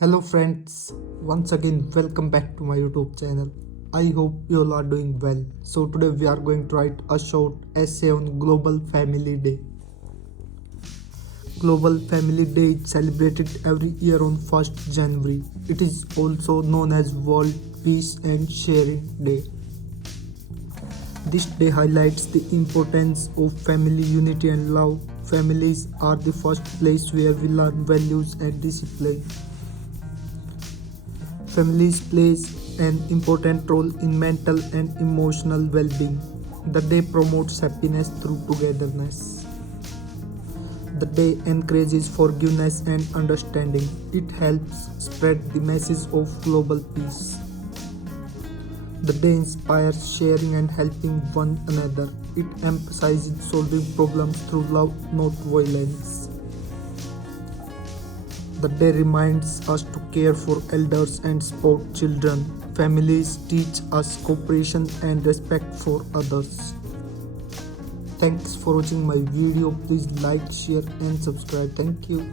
Hello friends, once again welcome back to my YouTube channel. I hope you all are doing well. So today we are going to write a short essay on Global Family Day. Global Family Day is celebrated every year on 1st January. It is also known as World Peace and Sharing Day. This day highlights the importance of family unity and love. Families are the first place where we learn values and discipline. Families plays an important role in mental and emotional well-being. The day promotes happiness through togetherness. The day encourages forgiveness and understanding. It helps spread the message of global peace. The day inspires sharing and helping one another. It emphasizes solving problems through love, not violence. The day reminds us to care for elders and support children. Families teach us cooperation and respect for others. Thanks for watching my video. Please like, share and subscribe. Thank you.